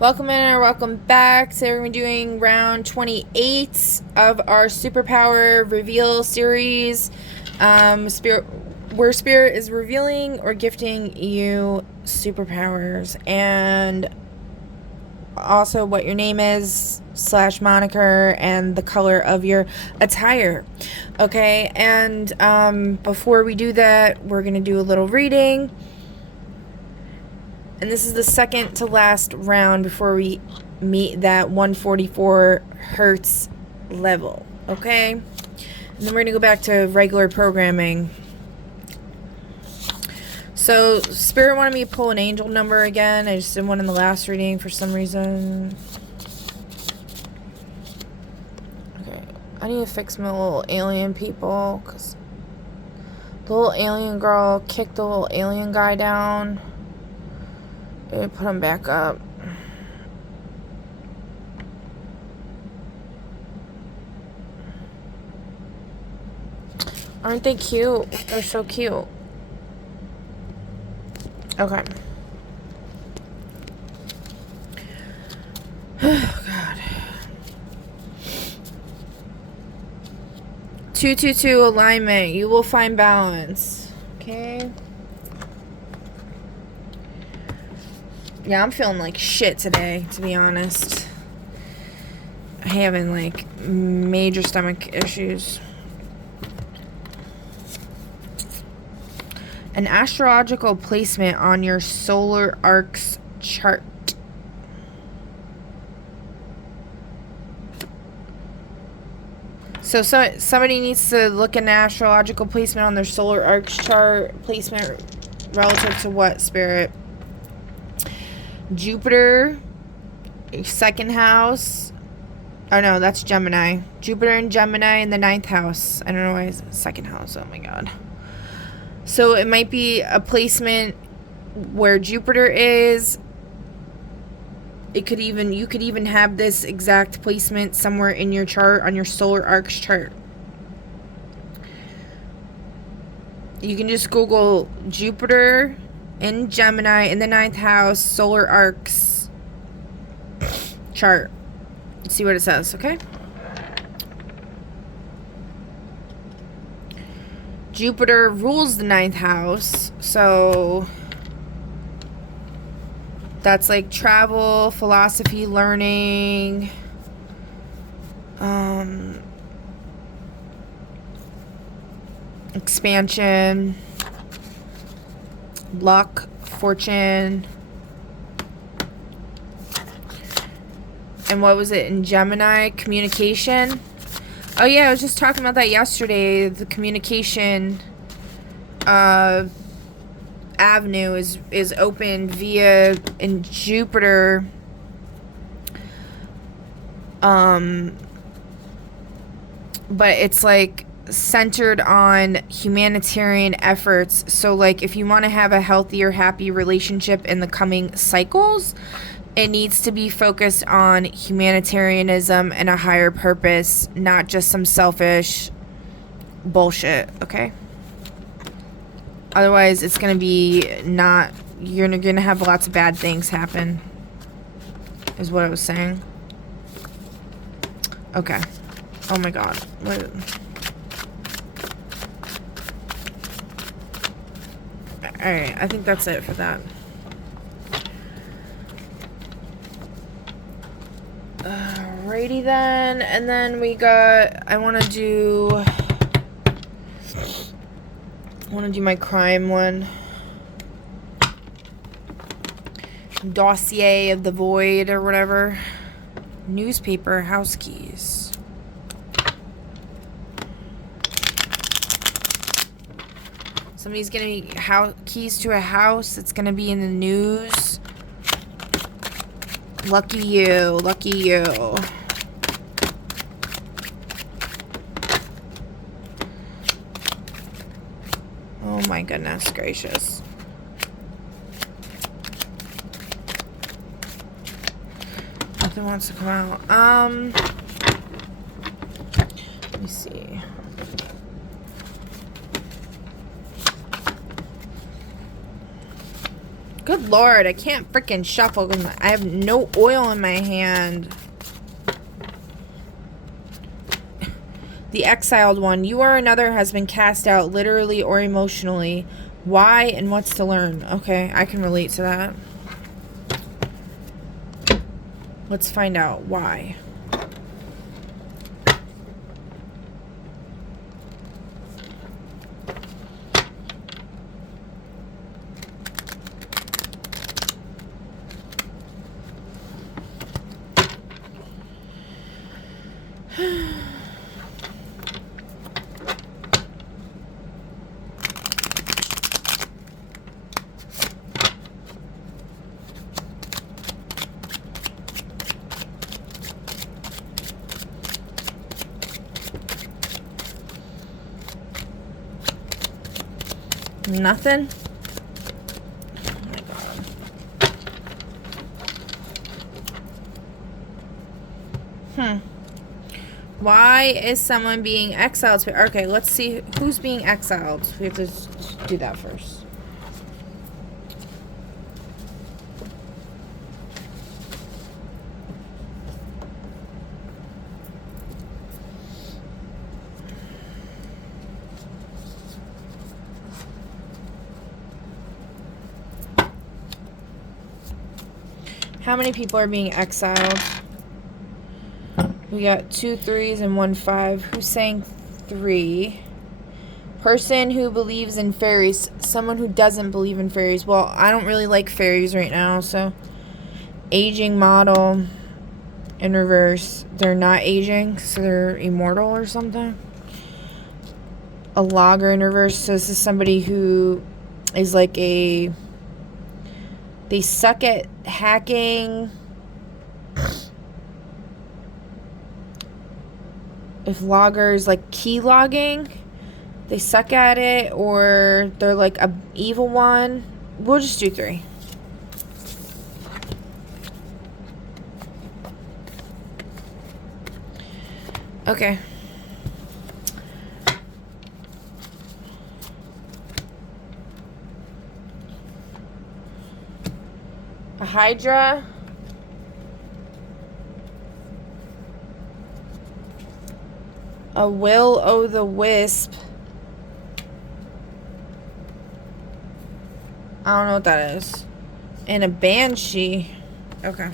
Welcome in or welcome back. Today we're going to be doing round 28 of our Superpower Reveal series. Where Spirit is revealing or gifting you superpowers. And also what your name is, / moniker, and the color of your attire. Okay, and before we do that, we're going to do a little reading. And this is the second to last round before we meet that 144 hertz level, okay? And then we're going to go back to regular programming. So, Spirit wanted me to pull an angel number again. I just did one in the last reading for some reason. Okay, I need to fix my little alien people, because the little alien girl kicked the little alien guy down. Put them back up. Aren't they cute? They're so cute. Okay. Oh, God. 222 alignment. You will find balance. Okay. Yeah, I'm feeling like shit today, to be honest. I'm having, like, major stomach issues. An astrological placement on your solar arcs chart. So somebody needs to look at an astrological placement on their solar arcs chart. Placement relative to what, Spirit? Jupiter, second house. Oh no, that's Gemini. Jupiter and Gemini in the 9th house. I don't know why it's second house. Oh my God. So it might be a placement where Jupiter is. You could even have this exact placement somewhere in your chart, on your solar arcs chart. You can just Google Jupiter in Gemini in the 9th house solar arcs chart. See what it says, okay? Jupiter rules the 9th house, so that's like travel, philosophy, learning, expansion, luck, fortune. And what was it in Gemini? Communication. Oh yeah, I was just talking about that yesterday. The communication avenue is open via in Jupiter. But it's like centered on humanitarian efforts. So like if you want to have a healthier, happy relationship in the coming cycles, it needs to be focused on humanitarianism and a higher purpose, not just some selfish bullshit, okay? Otherwise, it's going to be not... You're going to have lots of bad things happen, is what I was saying. Okay. Oh my God. What? Alright, I think that's it for that. Alrighty then, and then we got, I want to do my crime one. Dossier of the Void or whatever. Newspaper house keys. Somebody's gonna be keys to a house. It's gonna be in the news. Lucky you, lucky you. Oh my goodness gracious. Nothing wants to come out. Let me see. Good Lord, I can't freaking shuffle because I have no oil in my hand. The exiled one. You or another has been cast out literally or emotionally. Why and what's to learn? Okay, I can relate to that. Let's find out why. Nothing? Oh my God. Why is someone being exiled? Okay, let's see who's being exiled. We have to do that first. How many people are being exiled? We got 2 3s and 1 5. Who's saying 3? Person who believes in fairies. Someone who doesn't believe in fairies. Well, I don't really like fairies right now, so. Aging model in reverse. They're not aging, so they're immortal or something. A logger in reverse. So this is somebody who is like a... They suck at hacking. If loggers like key logging, they suck at it, or they're like a evil one. We'll just do 3. Okay. A Hydra. A Will-o'-the-Wisp. I don't know what that is. And a Banshee. Okay.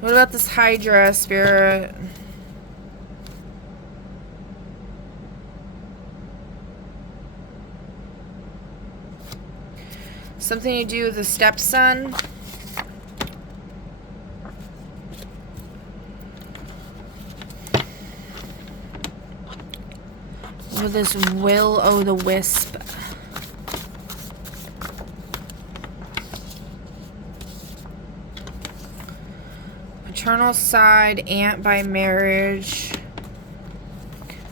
What about this Hydra spirit? Something to do with the stepson. With this Will-o'-the-Wisp. Paternal side, aunt by marriage.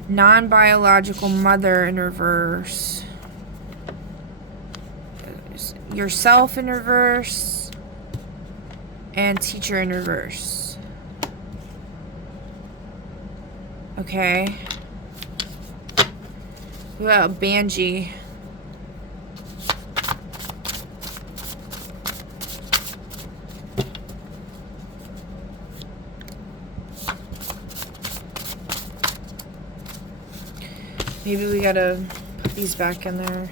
Non-biological mother in reverse. Yourself in reverse. And teacher in reverse. Okay. What about Banshee? Maybe we gotta put these back in there.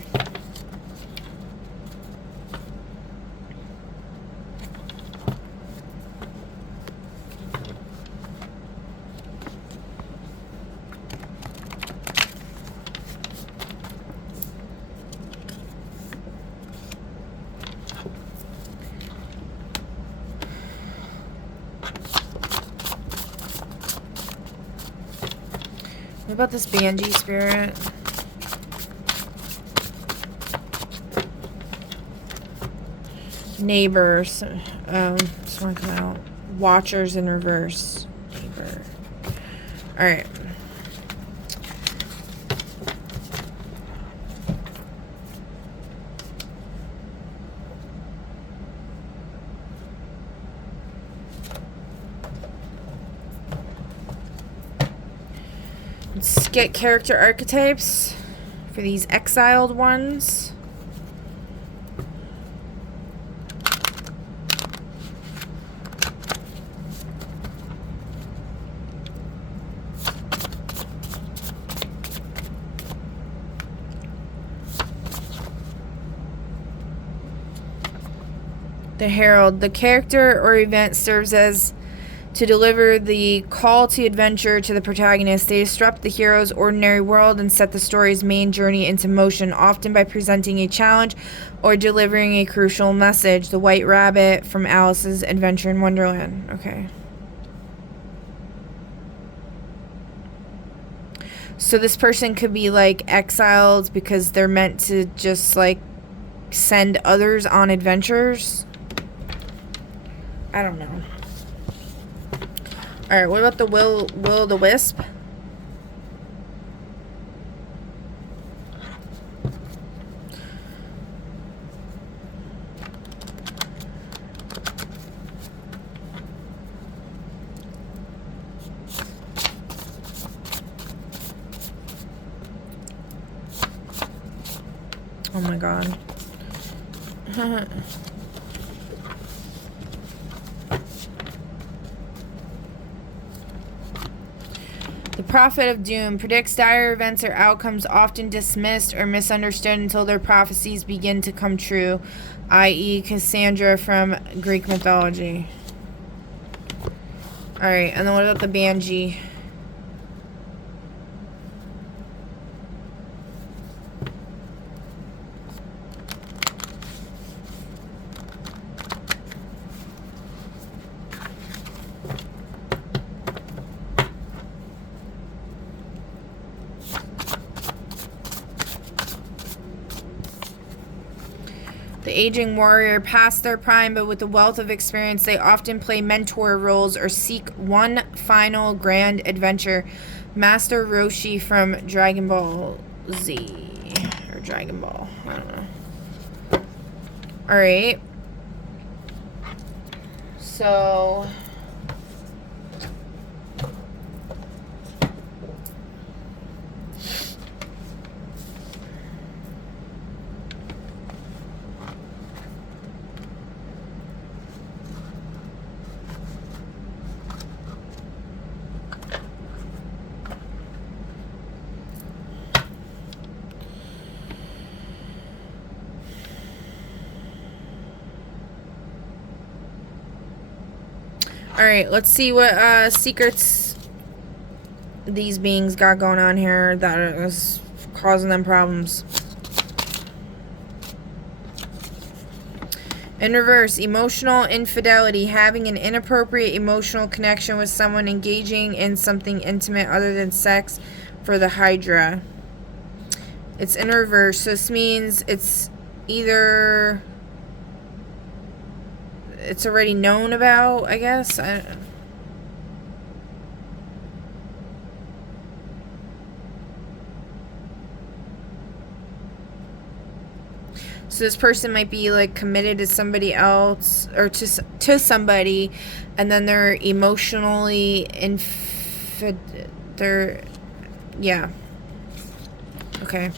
What about this Banshee spirit? Neighbors. This one come out. Watchers in reverse. Neighbor. Alright. get character archetypes for these exiled ones. The Herald. The character or event serves as to deliver the call to adventure to the protagonist. They disrupt the hero's ordinary world and set the story's main journey into motion, often by presenting a challenge or delivering a crucial message. The White Rabbit from Alice's Adventure in Wonderland. Okay. So this person could be like exiled because they're meant to just like send others on adventures. I don't know. Alright, what about the Will-o'-the-Wisp? Oh my god. The Prophet of Doom predicts dire events or outcomes often dismissed or misunderstood until their prophecies begin to come true, i.e. Cassandra from Greek mythology. Alright, and then what about the Banshee? The aging warrior past their prime, but with a wealth of experience, they often play mentor roles or seek one final grand adventure. Master Roshi from Dragon Ball Z. Or Dragon Ball. I don't know. Alright. So... Alright, let's see what secrets these beings got going on here that is causing them problems. In reverse, emotional infidelity, having an inappropriate emotional connection with someone, engaging in something intimate other than sex for the Hydra. It's in reverse, so this means it's either... it's already known about, I guess. So this person might be like committed to somebody else or to somebody, and then they're emotionally yeah. Okay.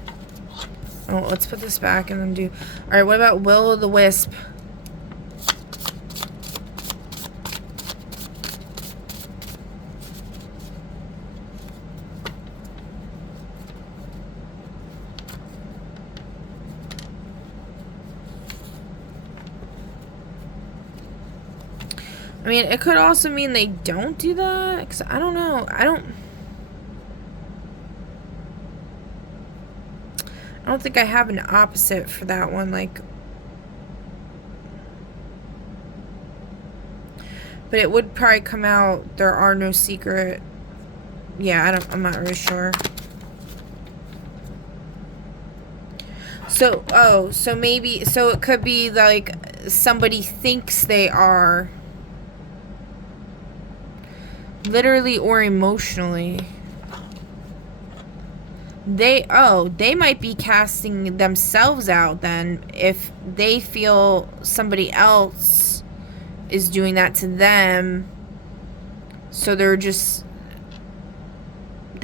Oh, let's put this back and then do. All right. What about Will-o'-the-Wisp? I mean, it could also mean they don't do that, 'cause I don't know. I don't think I have an opposite for that one, like... But it would probably come out, there are no secret... Yeah, I'm not really sure. So, oh, so maybe... So it could be, like, somebody thinks they are... literally or emotionally. They might be casting themselves out then if they feel somebody else is doing that to them. So they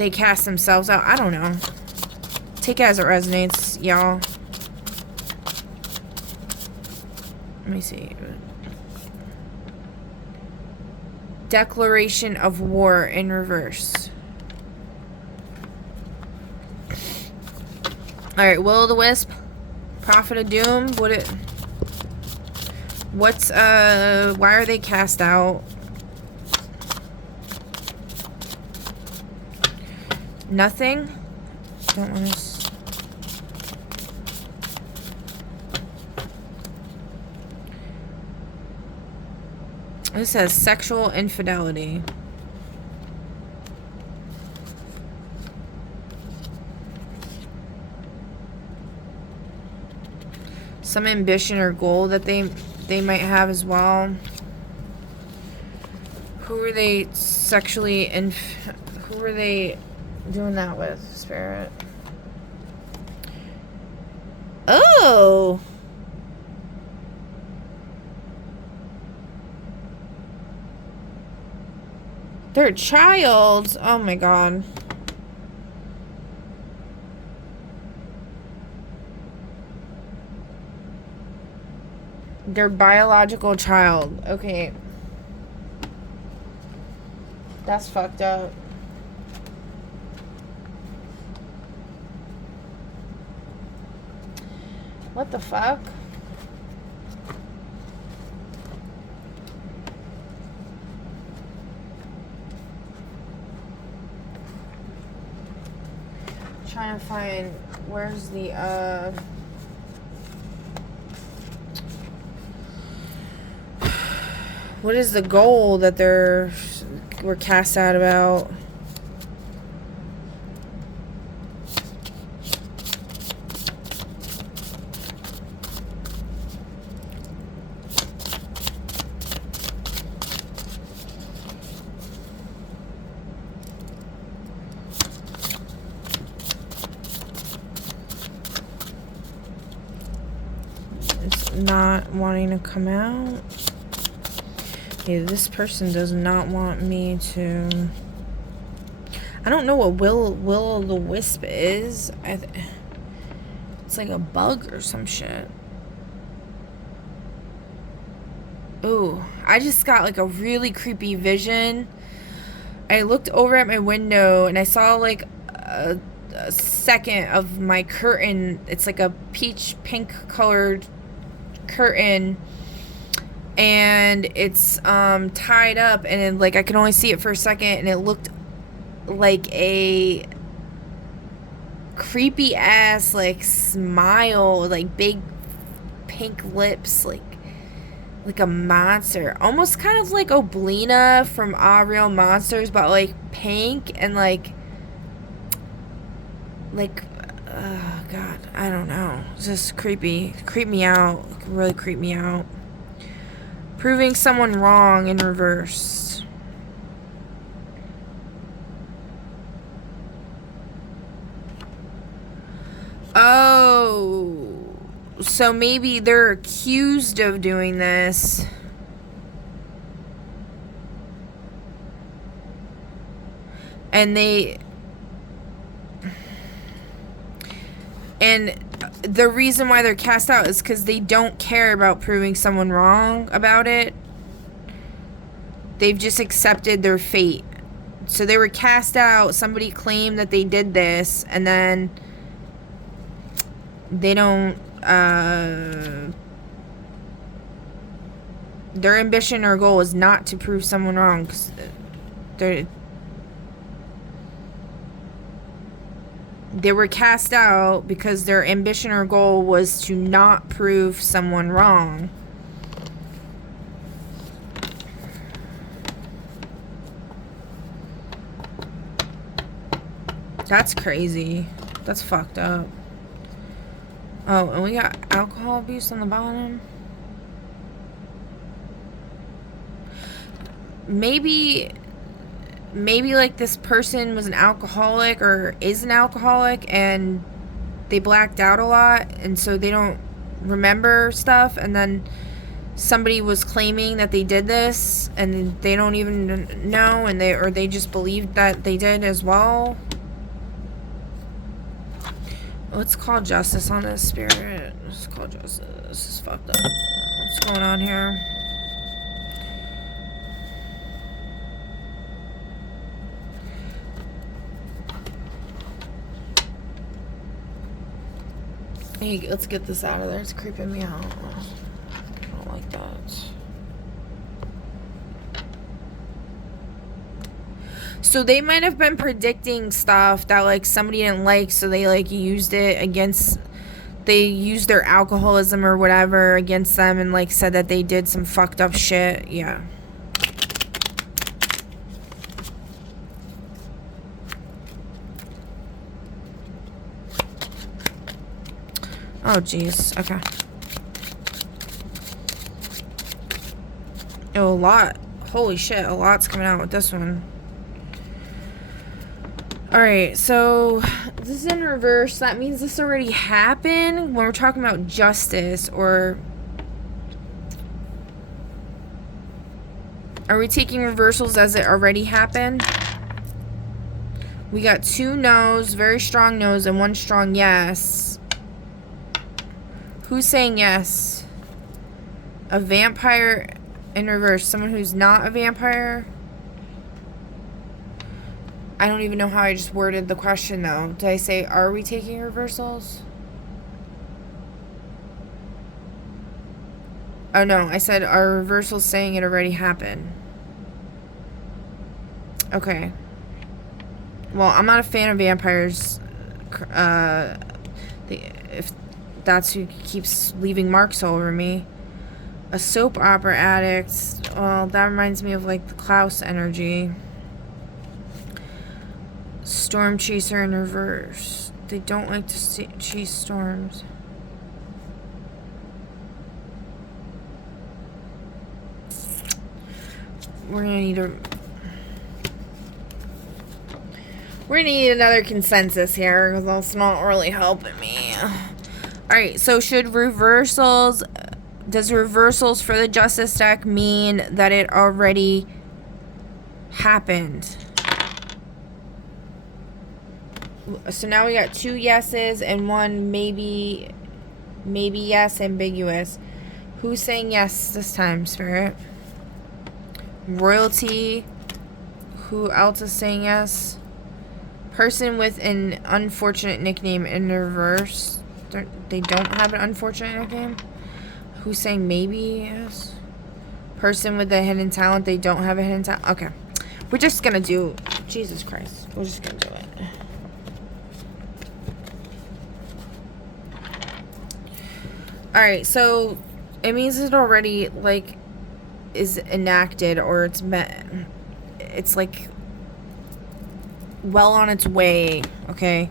they cast themselves out. I don't know. Take it as it resonates, y'all. Let me see. Declaration of war in reverse. Alright, Will-o'-the-Wisp. Prophet of Doom. Why are they cast out? Nothing? Don't want to... This says sexual infidelity. Some ambition or goal that they might have as well. Who are they sexually who are they doing that with, Spirit? Oh! Their child. Oh my god. Their biological child. Okay. That's fucked up. What the fuck? Trying to find where's the what is the goal that were cast out about? It's not wanting to come out. Okay, this person does not want me to... I don't know what Will-o'-the-Wisp is. It's like a bug or some shit. Ooh, I just got like a really creepy vision. I looked over at my window and I saw like a second of my curtain. It's like a peach pink colored curtain. And it's tied up, and then, like, I could only see it for a second, and it looked like a creepy ass like smile, like big pink lips, like a monster, almost kind of like Oblina from Ah Real Monsters, but like pink and like oh god, I don't know, it's just creepy. Creep me out, really creep me out. Proving someone wrong in reverse. Oh, so maybe they're accused of doing this. And the reason why they're cast out is because they don't care about proving someone wrong about it. They've just accepted their fate. So they were cast out. Somebody claimed that they did this, and then they don't... their ambition or goal is not to prove someone wrong. 'Cause they were cast out because their ambition or goal was to not prove someone wrong. That's crazy. That's fucked up. Oh, and we got alcohol abuse on the bottom. Maybe like this person was an alcoholic or is an alcoholic and they blacked out a lot and so they don't remember stuff, and then somebody was claiming that they did this and they don't even know, and they just believed that they did as well. Let's call justice on this, Spirit. Let's call justice. This is fucked up. What's going on here? Hey, let's get this out of there. It's creeping me out. I don't like that. So they might have been predicting stuff that, like, somebody didn't like, so they, like, used it against... They used their alcoholism or whatever against them and, like, said that they did some fucked up shit. Yeah. Oh, jeez. Okay. Oh, a lot. Holy shit, a lot's coming out with this one. Alright, so this is in reverse. That means this already happened when we're talking about justice, or... Are we taking reversals as it already happened? We got 2 no's, very strong no's, and 1 strong yes. Who's saying yes? A vampire in reverse. Someone who's not a vampire? I don't even know how I just worded the question, though. Did I say, are we taking reversals? Oh, no. I said, are reversals saying it already happened? Okay. Well, I'm not a fan of vampires. If that's who keeps leaving marks all over me. A soap opera addict. Well, that reminds me of, like, the Klaus energy. Storm chaser in reverse. They don't like to chase storms. We're gonna need another consensus here, because that's not really helping me. Alright, so should reversals... Does reversals for the justice deck mean that it already happened? So now we got 2 yeses and 1 maybe yes, ambiguous. Who's saying yes this time, Spirit? Royalty. Who else is saying yes? Person with an unfortunate nickname in reverse. They don't have an unfortunate nickname. Who's saying maybe yes? Person with a hidden talent. They don't have a hidden talent. Okay. We're just gonna do... Jesus Christ. We're just gonna do it. Alright, so it means it already, like, is enacted, or it's like well on its way, okay?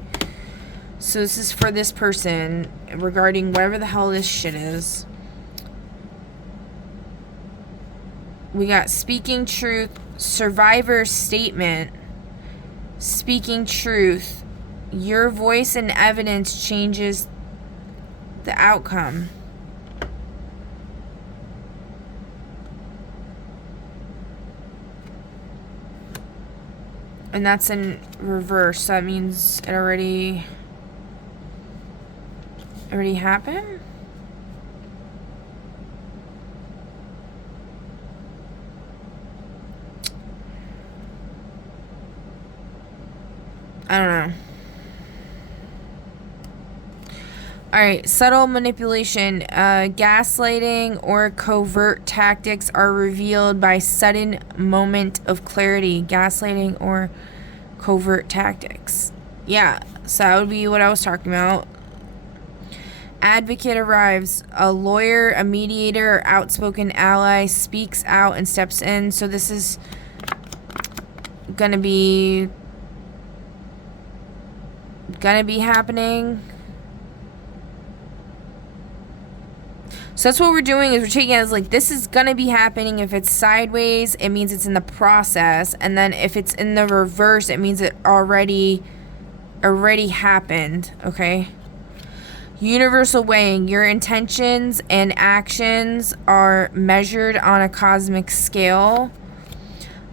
So this is for this person regarding whatever the hell this shit is. We got speaking truth, survivor statement, speaking truth. Your voice and evidence changes the outcome. And that's in reverse. That means it already happened? I don't know. Alright, subtle manipulation, gaslighting or covert tactics are revealed by sudden moment of clarity. Gaslighting or covert tactics. Yeah, so that would be what I was talking about. Advocate arrives. A lawyer, a mediator, or outspoken ally speaks out and steps in. So this is gonna be happening. So that's what we're doing, is we're taking it as, like, this is gonna be happening. If it's sideways, it means it's in the process. And then if it's in the reverse, it means it already happened, okay? Universal weighing. Your intentions and actions are measured on a cosmic scale.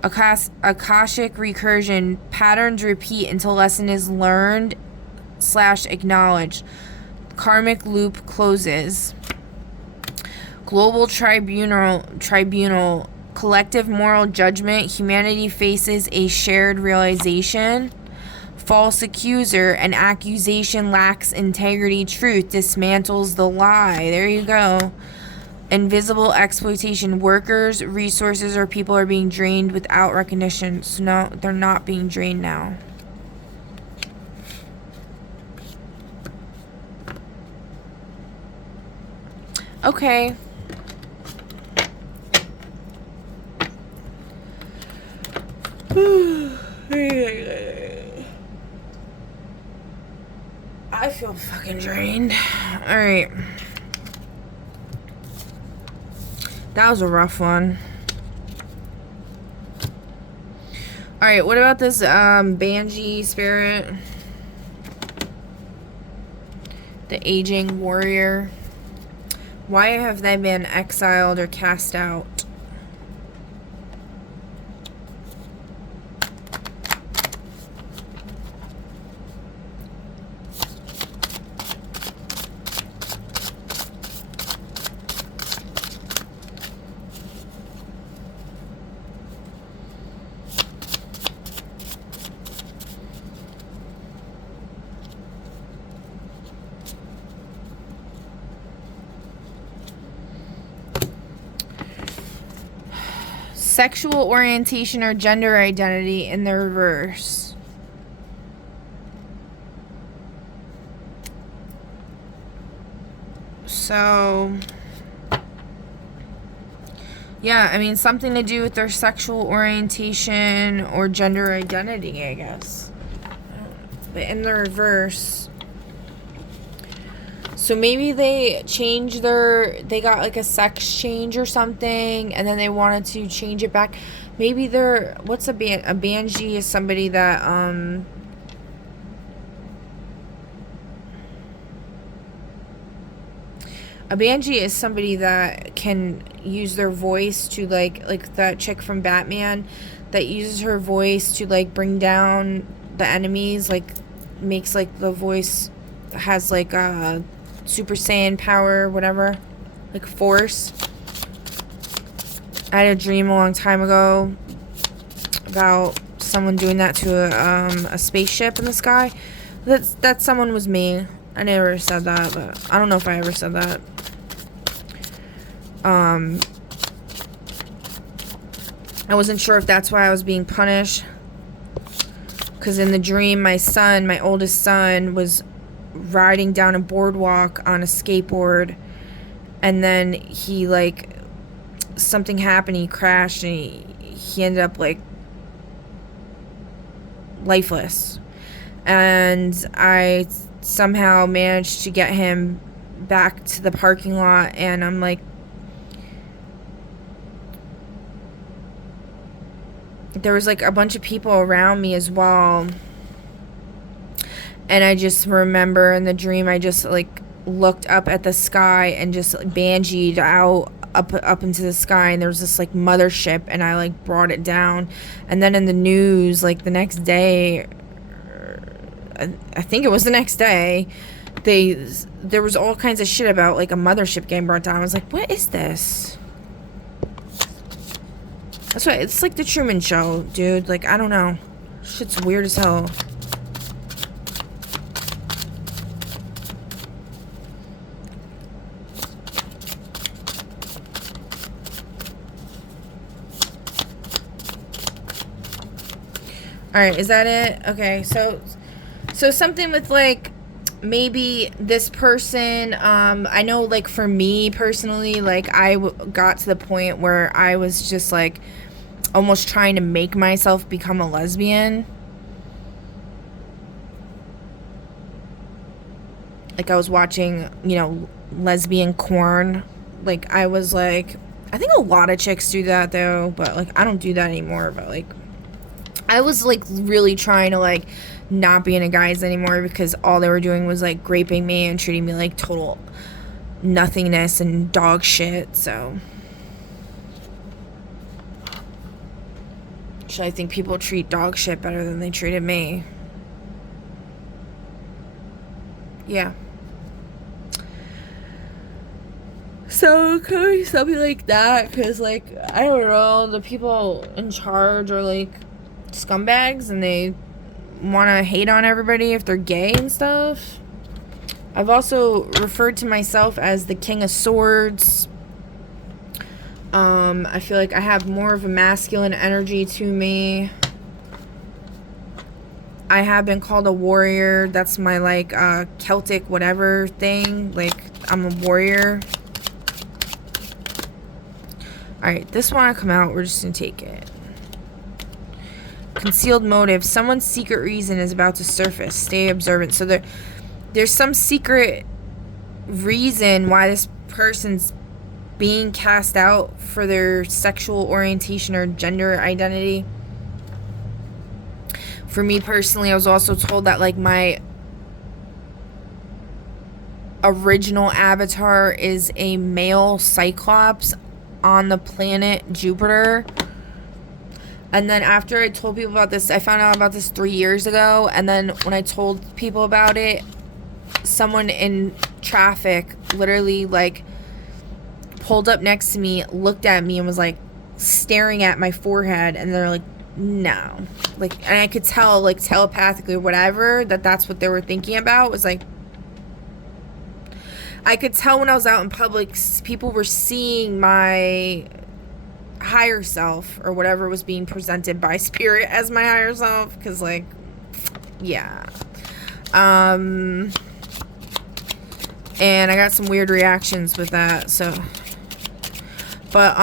Akashic recursion. Patterns repeat until lesson is learned. /acknowledged. Karmic loop closes. Global tribunal, collective moral judgment. Humanity faces a shared realization. False accuser, an accusation lacks integrity. Truth dismantles the lie. There you go. Invisible exploitation. Workers, resources, or people are being drained without recognition. So no, they're not being drained now. Okay. I feel fucking drained. Alright. That was a rough one. Alright, what about this Banshee spirit? The aging warrior. Why have they been exiled or cast out? Sexual orientation or gender identity in the reverse. So, yeah, I mean, something to do with their sexual orientation or gender identity, I guess. But in the reverse. So maybe they changed they got like a sex change or something, and then they wanted to change it back. Maybe what's a Banshee is somebody that, a Banshee is somebody that can use their voice to like that chick from Batman that uses her voice to like bring down the enemies, like makes like the voice has like a Super Saiyan power, whatever, like force. I had a dream a long time ago about someone doing that to a spaceship in the sky. That someone was me. I never said that, but I don't know if I ever said that. I wasn't sure if that's why I was being punished. Because in the dream, my oldest son, was riding down a boardwalk on a skateboard, and then he something happened, he crashed, and he ended up lifeless, and I somehow managed to get him back to the parking lot, and I'm like, there was a bunch of people around me as well. And I just remember in the dream, I just looked up at the sky and just bansheed out up into the sky, and there was this mothership, and I brought it down. And then in the news, the next day, I think it was the next day, there was all kinds of shit about a mothership getting brought down. I was like, what is this? That's why it's like the Truman Show, dude. I don't know, shit's weird as hell. Alright, is that it? Okay, so something with maybe this person, I know for me personally, I got to the point where I was just almost trying to make myself become a lesbian. I was watching, lesbian porn. I was I think a lot of chicks do that though, but I don't do that anymore, but I was really trying to not be into guys anymore, because all they were doing was raping me and treating me like total nothingness and dog shit. So I think people treat dog shit better than they treated me. yeah. So it could be something like that, because, like, I don't know, the people in charge are, like, scumbags, and they want to hate on everybody if they're gay and stuff. I've also referred to myself as the King of Swords. I feel like I have more of a masculine energy to me. I have been called a warrior. That's my, like, Celtic whatever thing. Like, I'm a warrior. Alright, this one to come out. We're just going to take it. Concealed motive. Someone's secret reason is about to surface. Stay observant. So there's some secret reason why this person's being cast out for their sexual orientation or gender identity. For me personally, I was also told that, like, my original avatar is a male Cyclops on the planet Jupiter. And then after I told people about this, I found out about this 3 years ago. And then when I told people about it, someone in traffic literally, like, pulled up next to me, looked at me, and was, like, staring at my forehead. And they're like, no. Like, and I could tell, like, telepathically or whatever, that's what they were thinking about. It was like, I could tell when I was out in public, people were seeing my higher self or whatever was being presented by spirit as my higher self, because, like, yeah. And I got some weird reactions with that, so, but,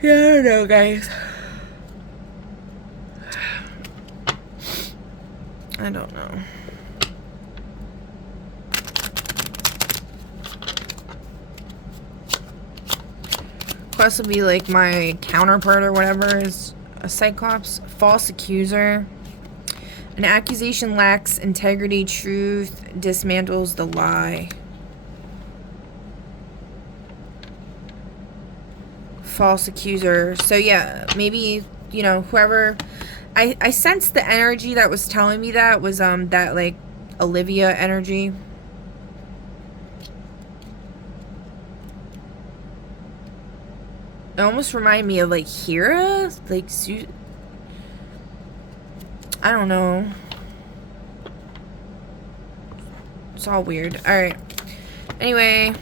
yeah, I don't know, guys. I don't know. Quest will be like my counterpart or whatever is a Cyclops. False accuser. An accusation lacks integrity, truth, dismantles the lie. False accuser. So yeah, maybe, you know, whoever... I sensed the energy that was telling me that was, that, like, Olivia energy. It almost reminded me of, like, Hera? Like, I don't know. It's all weird. Alright. Anyway.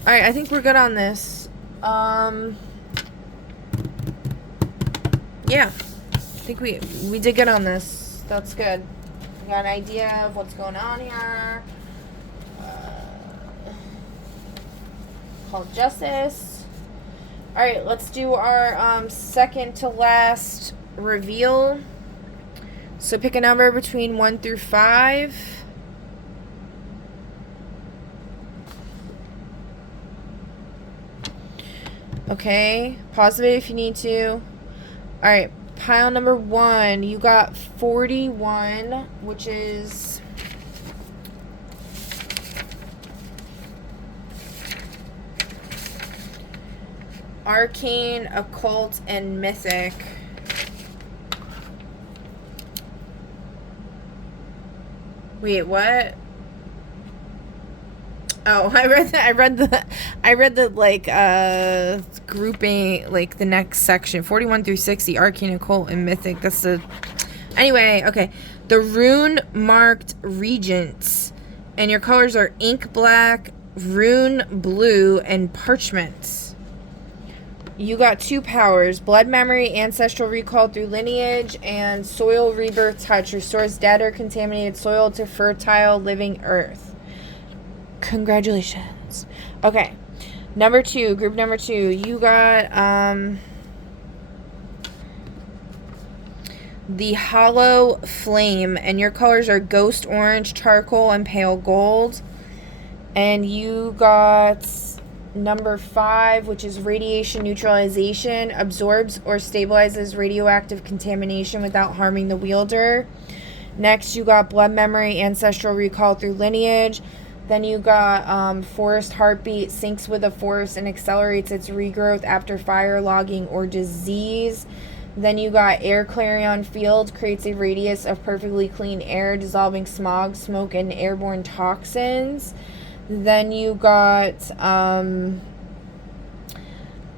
Alright, I think we're good on this. Yeah. I think we did good on this. That's good. We got an idea of what's going on here. Called Justice. Alright, let's do our second to last reveal. So pick a number between 1 through 5. Okay, pause it if you need to. Alright, pile number 1, you got 41, which is... Arcane, Occult, and Mythic. Wait, what? Oh, I read the like grouping, like the next section, 41 through 60, Arcane, Occult, and Mythic. That's the... Anyway, okay. The rune marked regents, and your colors are ink black, rune blue, and parchment. You got 2 powers: blood memory, ancestral recall through lineage, and soil rebirth touch restores dead or contaminated soil to fertile living earth. Congratulations. Okay. Number 2, group number 2. You got the hollow flame, and your colors are ghost orange, charcoal, and pale gold. And you got number 5, which is radiation neutralization, absorbs or stabilizes radioactive contamination without harming the wielder. Next, you got blood memory, ancestral recall through lineage. Then you got forest heartbeat, syncs with the forest and accelerates its regrowth after fire, logging, or disease. Then you got air clarion field, creates a radius of perfectly clean air, dissolving smog, smoke, and airborne toxins. Then you got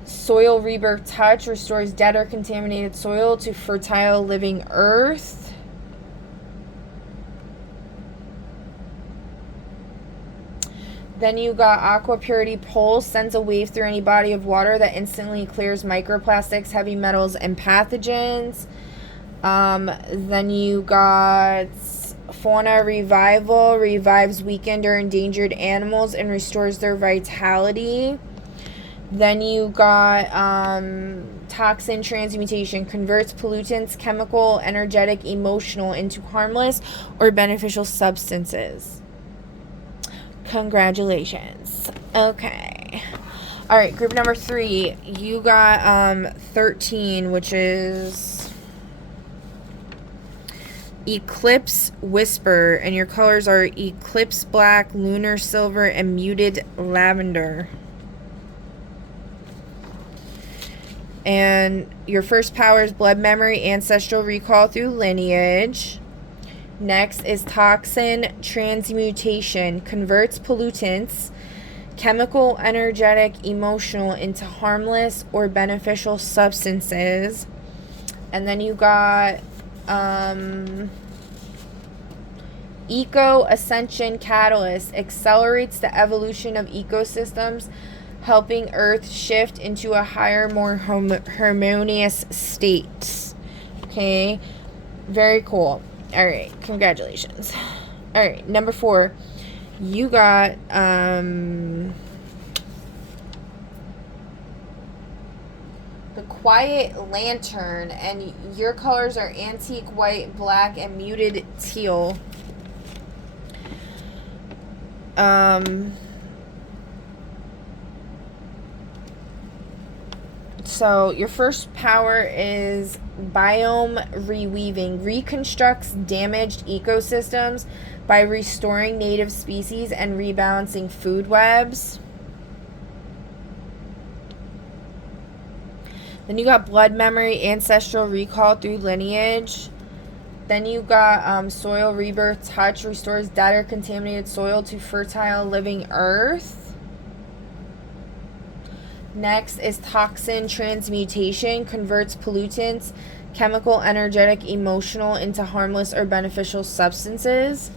soil rebirth touch, restores dead or contaminated soil to fertile living earth. Then you got Aqua Purity Pulse, sends a wave through any body of water that instantly clears microplastics, heavy metals, and pathogens. Then you got Fauna Revival, revives weakened or endangered animals and restores their vitality. Then you got Toxin Transmutation, converts pollutants, chemical, energetic, emotional into harmless or beneficial substances. Congratulations. Okay. All right, group number 3. You got 13, which is Eclipse Whisper, and your colors are Eclipse Black, Lunar Silver, and Muted Lavender. And your first power is Blood Memory, Ancestral Recall through Lineage. Next is Toxin Transmutation, converts pollutants, chemical, energetic, emotional into harmless or beneficial substances. And then you got Eco Ascension Catalyst, accelerates the evolution of ecosystems, helping Earth shift into a higher, more harmonious state. Okay, very cool. All right, congratulations. All right, number 4, you got the Quiet Lantern, and your colors are antique white, black, and muted teal. So your first power is Biome Reweaving, reconstructs damaged ecosystems by restoring native species and rebalancing food webs. Then you got Blood Memory, Ancestral Recall through Lineage. Then you got Soil Rebirth Touch, restores dead or contaminated soil to fertile living earth. Next is Toxin Transmutation, converts pollutants, chemical, energetic, emotional into harmless or beneficial substances.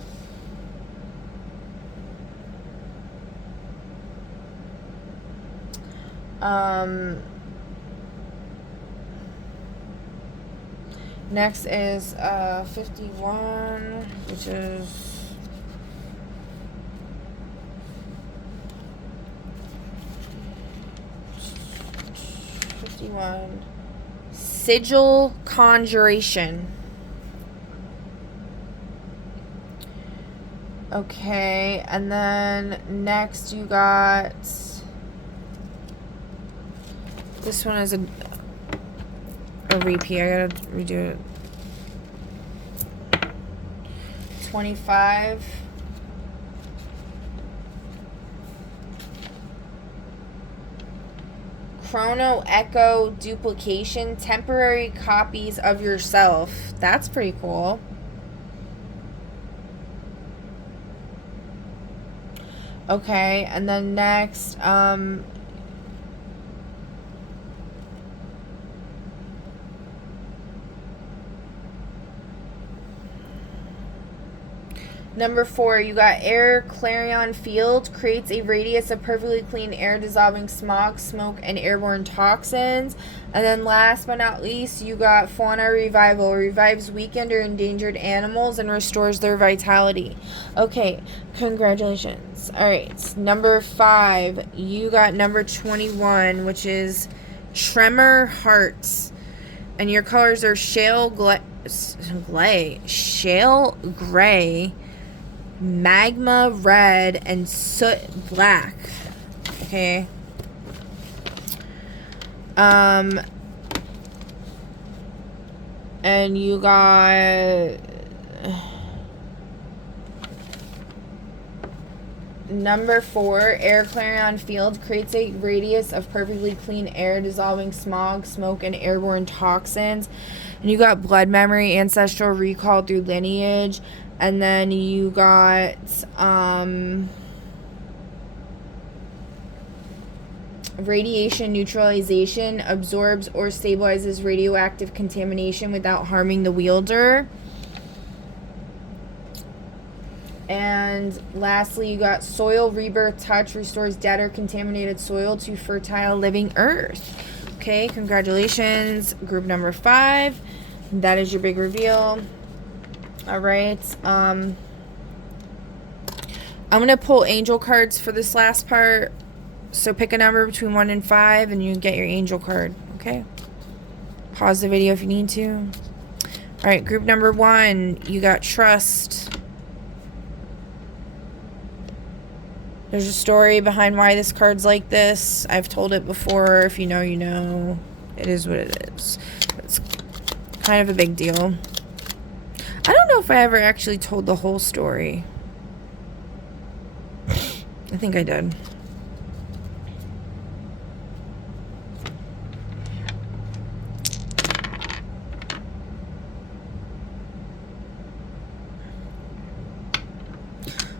Next is 51, which is Sigil Conjuration. Okay, and then next you got, this one is a repeat. I gotta redo it. 25. Chrono Echo Duplication, temporary copies of yourself. That's pretty cool. Okay, and then next, number 4, you got Air Clarion Field, creates a radius of perfectly clean air, dissolving smog, smoke, and airborne toxins. And then last but not least, you got Fauna Revival, revives weakened or endangered animals and restores their vitality. Okay, congratulations. All right, number 5, you got number 21, which is Tremor Hearts. And your colors are shale gray, magma red, and soot black. Okay. And you got Number 4, Air Clarion Field creates a radius of perfectly clean air, dissolving smog, smoke, and airborne toxins. And you got blood memory, ancestral recall through lineage. And then you got radiation neutralization, absorbs or stabilizes radioactive contamination without harming the wielder. And lastly, you got soil rebirth touch, restores dead or contaminated soil to fertile living earth. Okay, congratulations, group number 5. That is your big reveal. All right. I'm gonna pull angel cards for this last part. So pick a number between 1 and 5, and you get your angel card. Okay. Pause the video if you need to. All right, group number 1, you got trust. There's a story behind why this card's like this. I've told it before. If you know, you know. It is what it is. It's kind of a big deal. I don't know if I ever actually told the whole story. I think I did.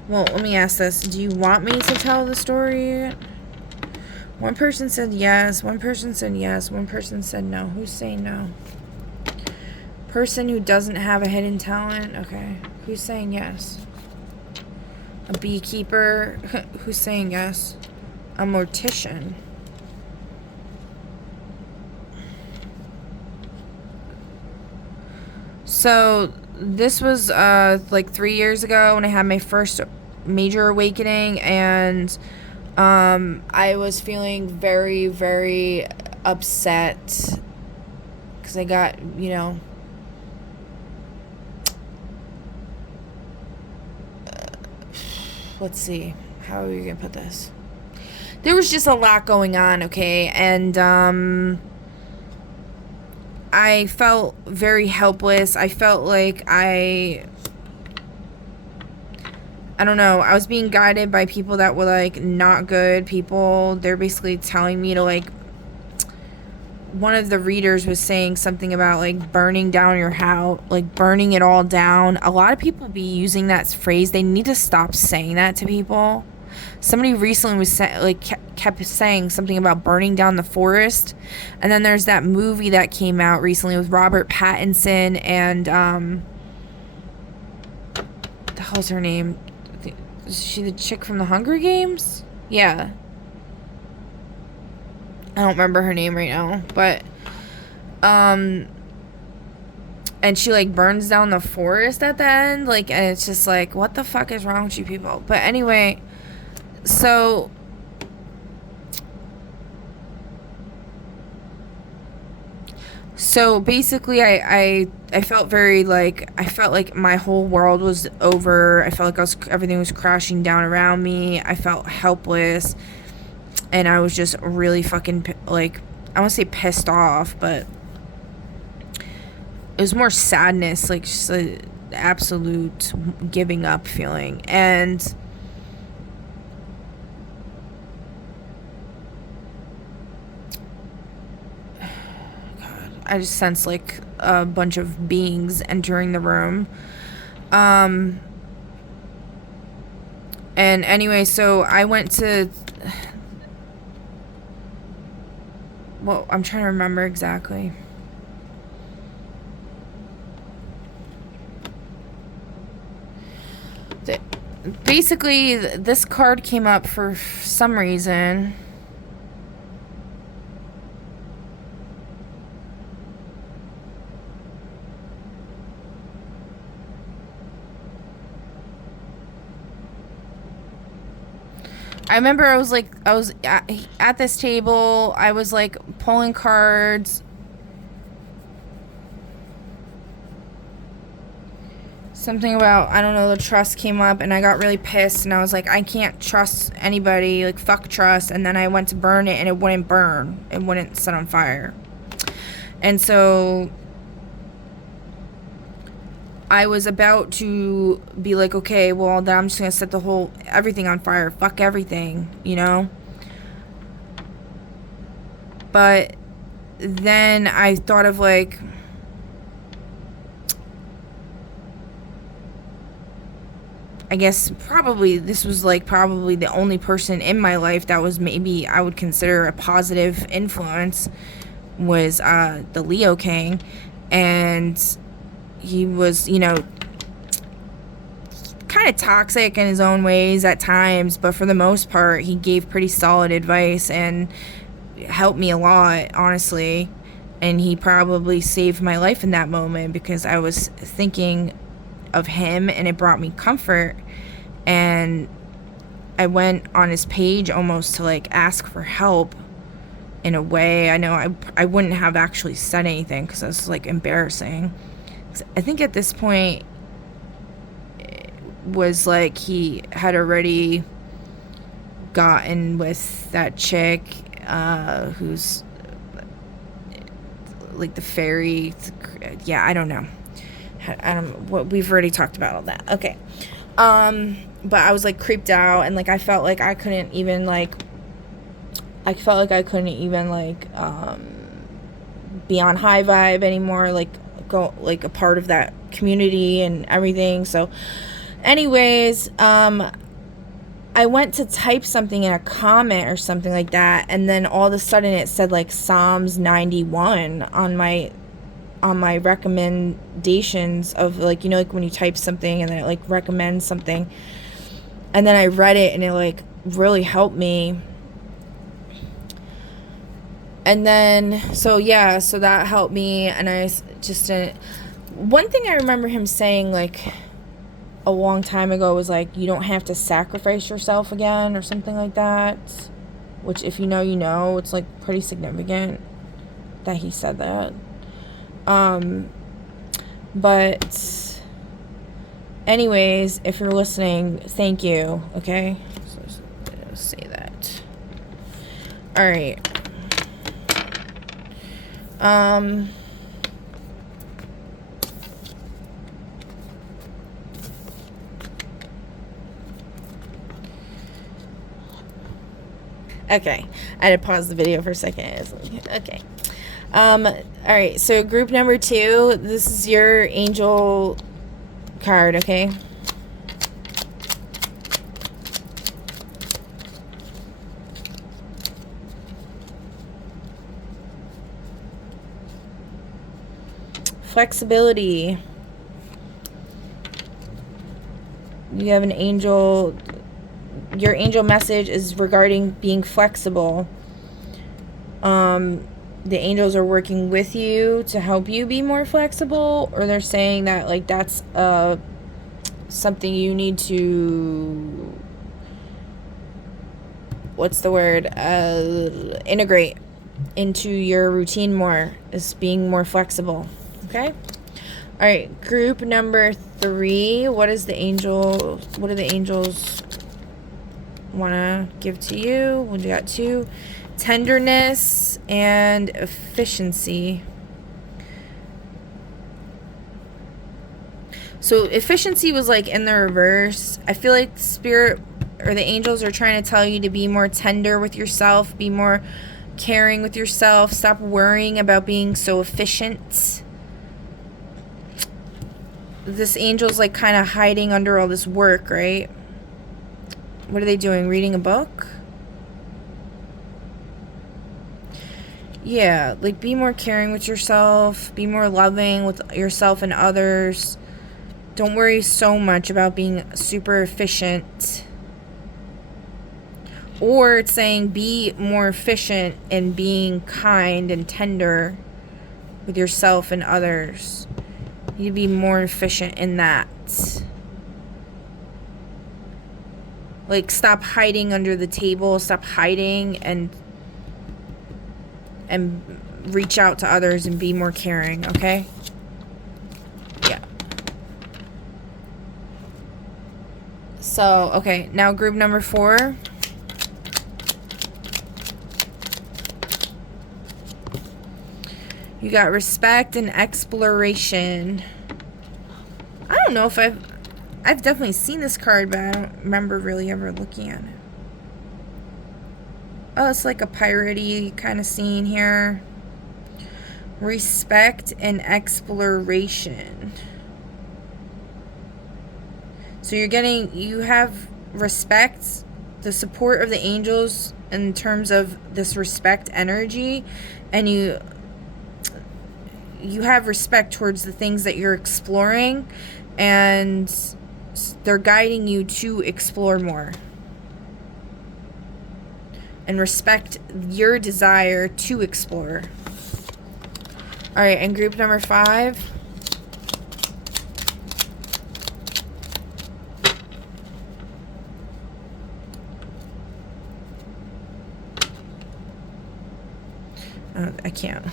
Well, let me ask this. Do you want me to tell the story? One person said yes. One person said yes. One person said no. Who's saying no? Person who doesn't have a hidden talent. Okay. Who's saying yes? A beekeeper. Who's saying yes? A mortician. So this was like 3 years ago when I had my first major awakening, and I was feeling very, very upset because I got, you know, let's see, how are we gonna put this? There was just a lot going on, okay, and I felt very helpless. I felt like I don't know, I was being guided by people that were like not good people. They're basically telling me to, like, one of the readers was saying something about like burning down your house, like burning it all down. A lot of people be using that phrase. They need to stop saying that to people. Somebody recently was kept saying something about burning down the forest. And then there's that movie that came out recently with Robert Pattinson and what the hell's her name? Is she the chick from the Hunger Games? Yeah. I don't remember her name right now, but and she like burns down the forest at the end, like, and it's just like, what the fuck is wrong with you people? But anyway, so basically I felt very like, I felt like my whole world was over. I felt like everything was crashing down around me. I felt helpless. And I was just really fucking, like, I won't say pissed off, but it was more sadness, like, just an absolute giving up feeling. And God, I just sensed, like, a bunch of beings entering the room. And anyway, so I went to... Well, I'm trying to remember exactly. Basically, this card came up for some reason. I remember I was at this table, I was like pulling cards. Something about, I don't know, the trust came up and I got really pissed and I was like, I can't trust anybody, like fuck trust. And then I went to burn it and it wouldn't burn. It wouldn't set on fire. And so I was about to be like, okay, well, then I'm just gonna set everything on fire. Fuck everything, you know? But then I thought of, like, I guess probably this was, like, probably the only person in my life that was maybe I would consider a positive influence was the Leo King. And he was, you know, kind of toxic in his own ways at times, but for the most part, he gave pretty solid advice and helped me a lot, honestly. And he probably saved my life in that moment because I was thinking of him and it brought me comfort. And I went on his page almost to, like, ask for help in a way. I know I wouldn't have actually said anything because it was, like, embarrassing. I think at this point it was like he had already gotten with that chick who's like the fairy. Yeah, I don't know. What we've already talked about all that. Okay. But I was, like, creeped out, and, like, I felt like I couldn't even be on high vibe anymore, like, go, like, a part of that community and everything. So anyways, I went to type something in a comment or something like that, and then all of a sudden it said, like, Psalms 91 on my recommendations of, like, you know, like when you type something and then it, like, recommends something. And then I read it and it, like, really helped me. And then, so that helped me. And I just didn't. One thing I remember him saying, like, a long time ago was, like, you don't have to sacrifice yourself again or something like that. Which, if you know, you know. It's, like, pretty significant that he said that. But anyways, if you're listening, thank you, okay? So let's say that. All right. Okay, I had to pause the video for a second. Okay. All right, so group number 2, this is your angel card, okay? Flexibility. You have an angel. Your angel message is regarding being flexible. The angels are working with you to help you be more flexible, or they're saying that, like, that's something you need to, what's the word, integrate into your routine more, is being more flexible. Okay? All right, group number 3, what do the angels want to give to you? We got 2. Tenderness and efficiency. So efficiency was, like, in the reverse. I feel like spirit or the angels are trying to tell you to be more tender with yourself, be more caring with yourself, stop worrying about being so efficient. This angel's, like, kind of hiding under all this work, right? What are they doing? Reading a book? Yeah, like, be more caring with yourself, be more loving with yourself and others. Don't worry so much about being super efficient. Or it's saying be more efficient in being kind and tender with yourself and others. You need to be more efficient in that. Like, stop hiding under the table, stop hiding and reach out to others and be more caring, okay? Yeah. So, okay, now group number 4. You got respect and exploration. don't know if I've definitely seen this card, but I don't remember really ever looking at it. Oh, it's like a piratey kind of scene here. Respect and exploration. So you have respect, the support of the angels in terms of this respect energy, and you have respect towards the things that you're exploring, and they're guiding you to explore more and respect your desire to explore. All right, and group number 5. I can't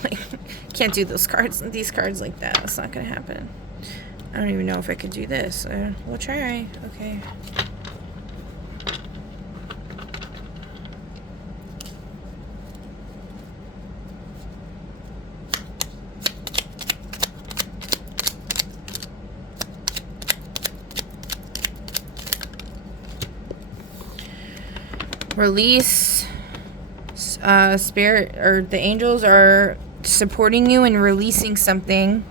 can't do these cards like that. That's not gonna happen. I don't even know if I could do this. We'll try. Okay. Release. Spirit or the angels are supporting you in releasing something.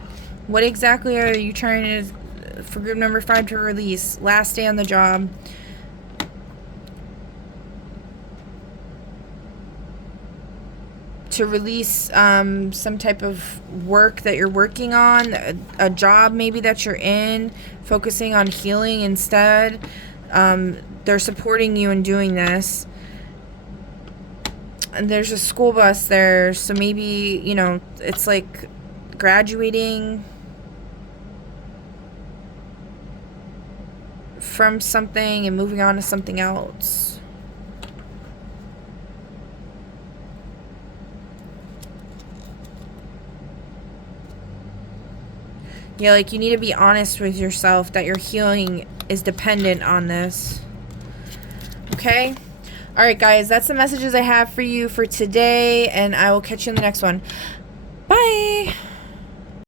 What exactly are you trying to, for group number 5, to release? Last day on the job. To release some type of work that you're working on, a job maybe that you're in, focusing on healing instead. They're supporting you in doing this. And there's a school bus there, so maybe, you know, it's like graduating from something and moving on to something else. Yeah, like you need to be honest with yourself that your healing is dependent on this. Okay? Alright guys, that's the messages I have for you for today, and I will catch you in the next one. Bye!